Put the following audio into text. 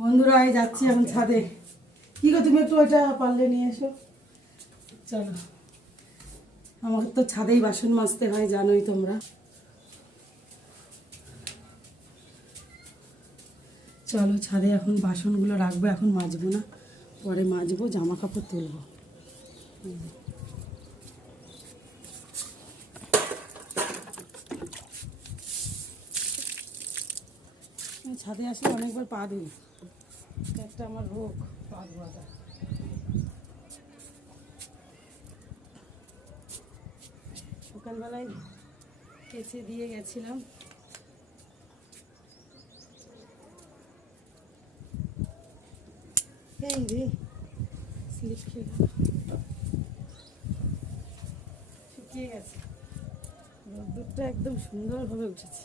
বন্ধুরা এই যাচ্ছি এখন ছাদে। কি গো তুমি একটু ওইটা পারলে নিয়ে এসো। চলো, আমাকে তো ছাদেই বাসন মাজতে হয় জানোই তোমরা। চলো ছাদে এখন বাসনগুলো রাখবো, এখন মাজবো না, পরে মাজবো, জামা কাপড় তুলবো। ছাদে আসলে অনেকবার পা দিই, একটা আমার রোগ পা ধোয়াটা। সকালবেলায় কেচে দিয়ে গেছিলাম। এই রে স্লিপ খেয়ে শুকিয়ে গেছে, রোদ্দুরটা একদম সুন্দরভাবে উঠেছে।